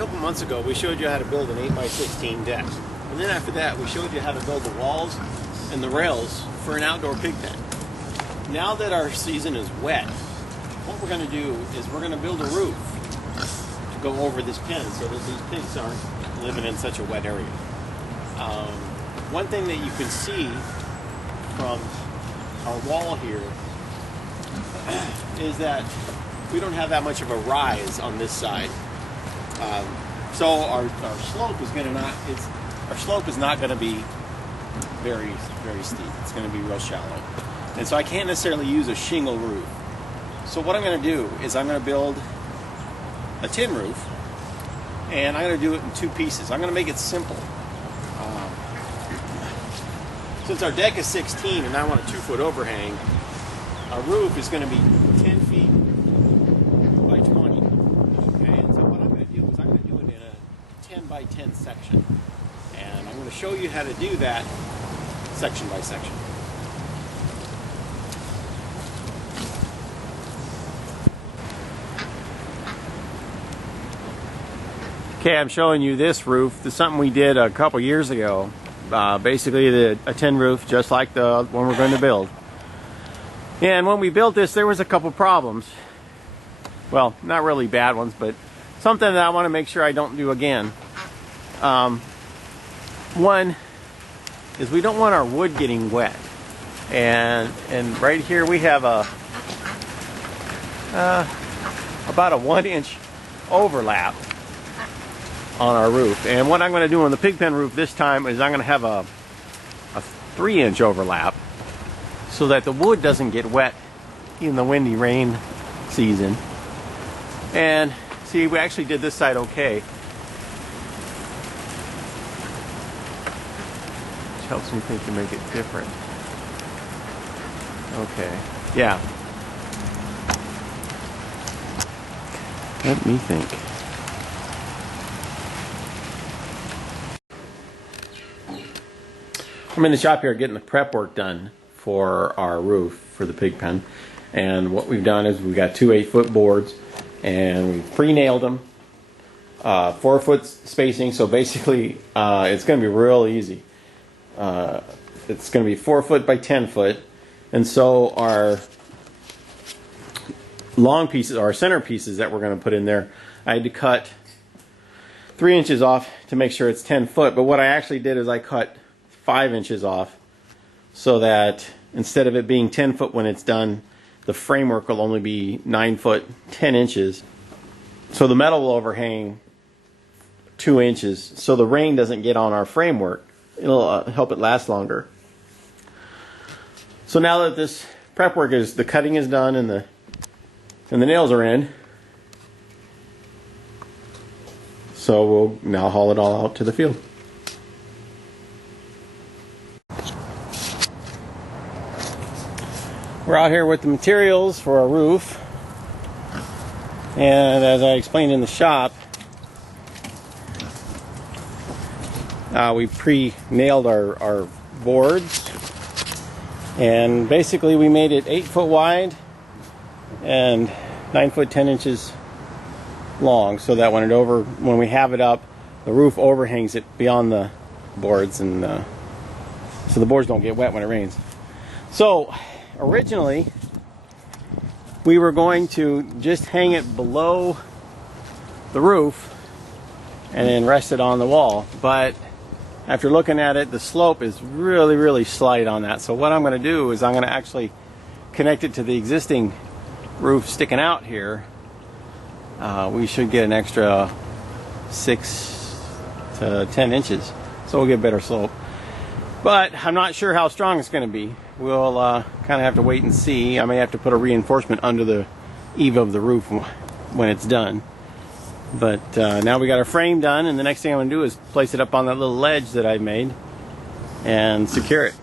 couple months ago, we showed you how to build an 8x16 deck. And then after that, we showed you how to build the walls and the rails for an outdoor pig pen. Now that our season is wet, what we're going to do is we're going to build a roof to go over this pen so that these pigs aren't living in such a wet area. One thing that you can see from our wall here is that we don't have that much of a rise on this side. So our slope is not going to be very steep. It's going to be real shallow. And so I can't necessarily use a shingle roof. So what I'm going to do is I'm going to build a tin roof, and I'm going to do it in two pieces. I'm going to make it simple. Since our deck is 16 and I want a 2-foot overhang, our roof is going to be 10 feet by 20. Okay, and so what I'm going to do is I'm going to do it in a 10 by 10 section. And I'm going to show you how to do that section by section. Okay, I'm showing you this roof. This is something we did a couple years ago. Basically a tin roof, just like the one we're going to build. And when we built this, there was a couple problems. Well, not really bad ones, but something that I want to make sure I don't do again. One is we don't want our wood getting wet. And right here we have about a 1-inch overlap on our roof. And what I'm going to do on the pig pen roof this time is I'm going to have a 3-inch overlap so that the wood doesn't get wet in the windy rain season. And see, we actually did this side okay, which helps me think to make it different. Okay, yeah. Let me think. I'm in the shop here getting the prep work done for our roof for the pig pen, and what we've done is we've got two 8-foot boards and we've pre-nailed them, 4-foot spacing, so basically it's going to be real easy. It's going to be 4 foot by 10 foot, and so our long pieces, our center pieces that we're going to put in there, I had to cut 3 inches off to make sure it's 10 foot, but what I actually did is I cut 5 inches off so that instead of it being 10 foot when it's done, the framework will only be 9 foot 10 inches. So the metal will overhang 2 inches so the rain doesn't get on our framework. It'll help it last longer. So now that this prep work is, the cutting is done and the nails are in, so we'll now haul it all out to the field. We're out here with the materials for our roof, and as I explained in the shop, we pre-nailed our boards, and basically we made it 8 foot wide and 9 foot 10 inches long, so that when we have it up, the roof overhangs it beyond the boards, and so the boards don't get wet when it rains. So originally, we were going to just hang it below the roof and then rest it on the wall. But after looking at it, the slope is really slight on that. So what I'm going to do is I'm going to actually connect it to the existing roof sticking out here. We should get an extra 6 to 10 inches. So we'll get better slope. But I'm not sure how strong it's going to be. We'll kind of have to wait and see. I may have to put a reinforcement under the eave of the roof when it's done. But now we got our frame done, and the next thing I'm going to do is place it up on that little ledge that I made and secure it.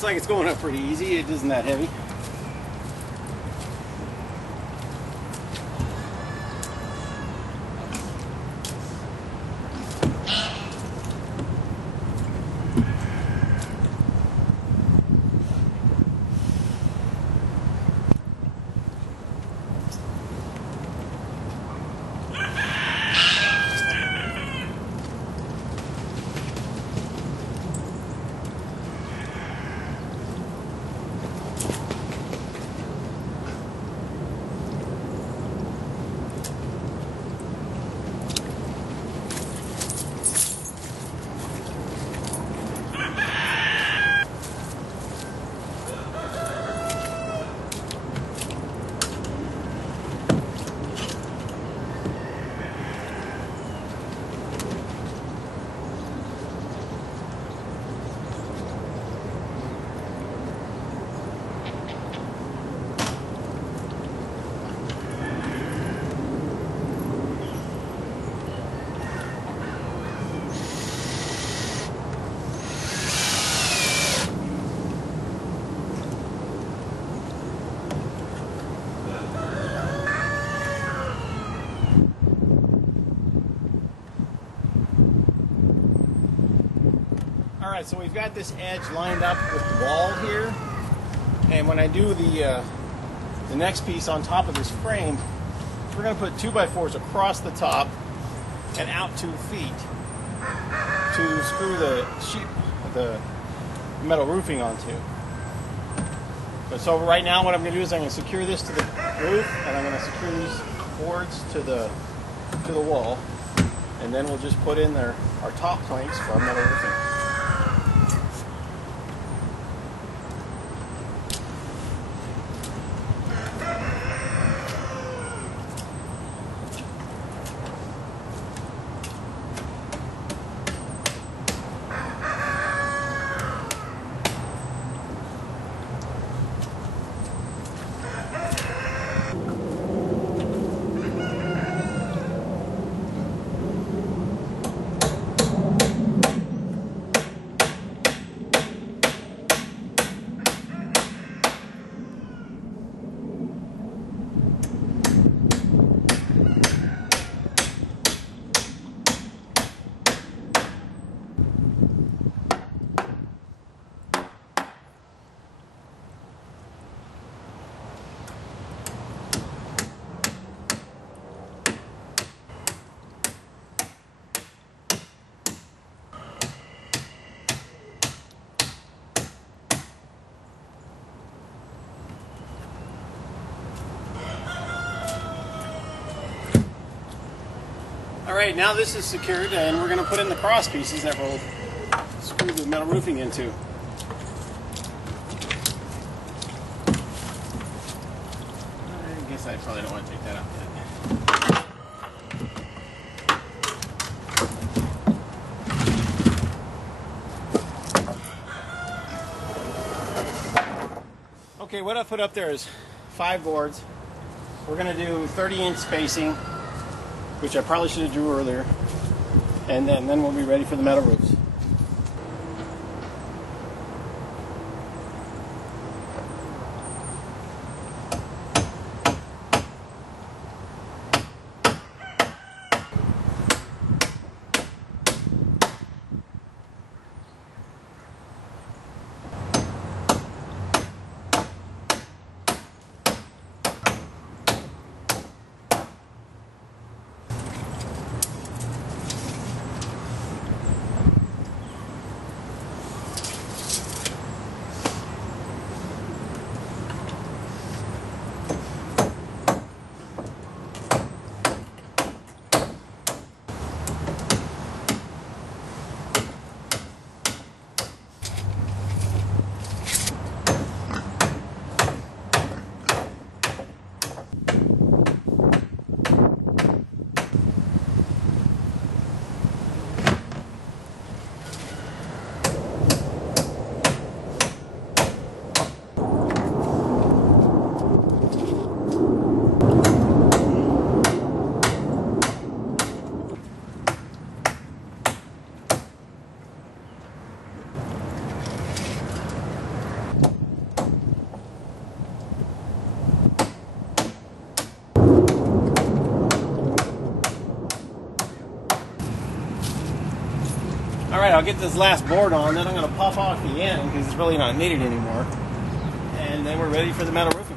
Looks like it's going up pretty easy. It isn't that heavy. Alright, so we've got this edge lined up with the wall here, and when I do the next piece on top of this frame, we're going to put 2x4s across the top and out 2 feet to screw the metal roofing onto. So right now what I'm going to do is I'm going to secure this to the roof, and I'm going to secure these boards to the wall, and then we'll just put in our top planks for our metal roofing. Alright, now this is secured, and we're going to put in the cross pieces that we'll screw the metal roofing into. I guess I probably don't want to take that out yet. Okay, what I put up there is 5 boards. We're going to do 30-inch spacing, which I probably should have drew earlier, and then we'll be ready for the metal roofs. Alright, I'll get this last board on, then I'm going to pop off the end because it's really not needed anymore. And then we're ready for the metal roofing.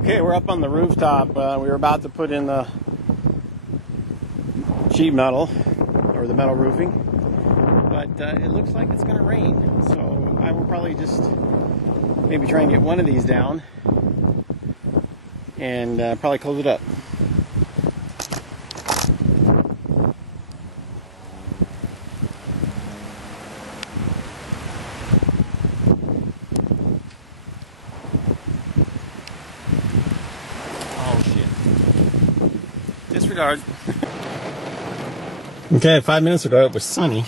Okay, we're up on the rooftop. We were about to put in the sheet metal, or the metal roofing, but it looks like it's going to rain. So I will probably just maybe try and get one of these down and probably close it up. Disregard. Okay, 5 minutes ago it was sunny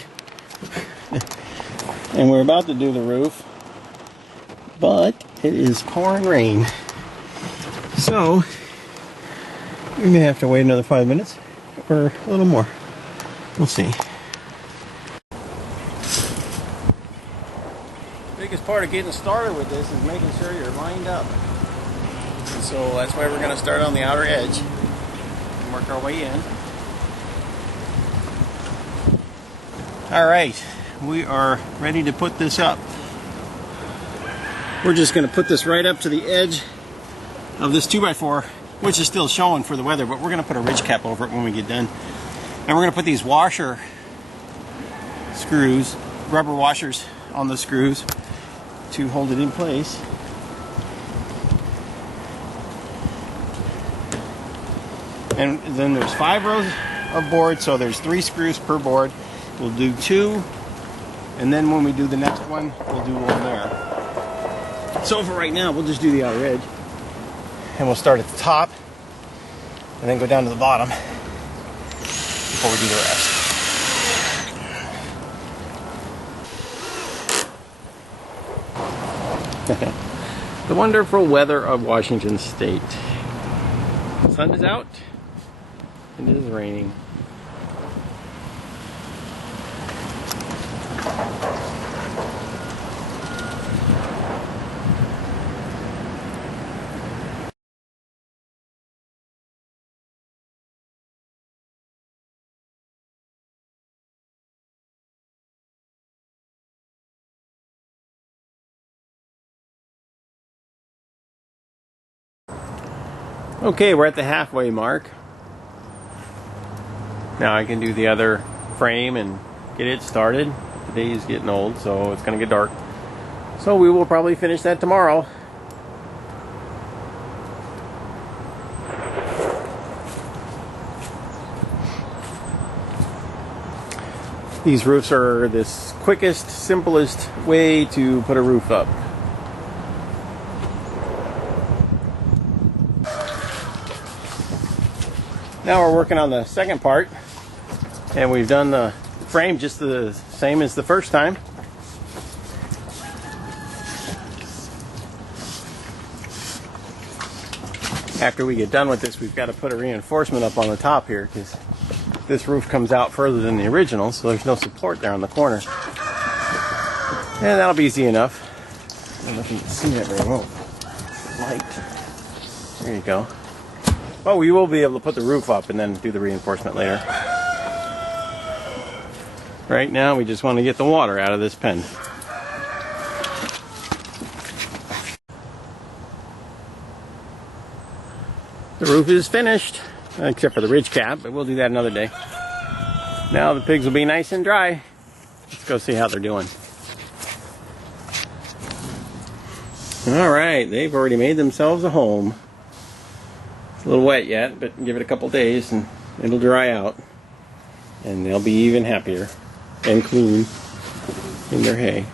and we're about to do the roof, but it is pouring rain, so we may have to wait another 5 minutes or a little more. We'll see. The biggest part of getting started with this is making sure you're lined up, and so that's why we're going to start on the outer edge. Work our way in. Alright, we are ready to put this up. We're just going to put this right up to the edge of this 2x4, which is still showing for the weather, but we're going to put a ridge cap over it when we get done. And we're going to put these washer screws, rubber washers on the screws to hold it in place. And then there's 5 rows of board, so there's 3 screws per board. We'll do 2, and then when we do the next one, we'll do 1 there. So for right now, we'll just do the outer edge, and we'll start at the top, and then go down to the bottom before we do the rest. The wonderful weather of Washington State. The sun is out. It is raining. Okay, we're at the halfway mark. Now I can do the other frame and get it started. The day is getting old, so it's going to get dark. So we will probably finish that tomorrow. These roofs are the quickest, simplest way to put a roof up. Now we're working on the second part. And we've done the frame just the same as the first time. After we get done with this, we've got to put a reinforcement up on the top here because this roof comes out further than the original, so there's no support there on the corner. And that'll be easy enough. I don't know if you can see that very well. Light. There you go. Well, we will be able to put the roof up and then do the reinforcement later. Right now, we just want to get the water out of this pen. The roof is finished, except for the ridge cap, but we'll do that another day. Now the pigs will be nice and dry. Let's go see how they're doing. Alright, they've already made themselves a home. It's a little wet yet, but give it a couple days and it'll dry out. And they'll be even happier and clean in their hay.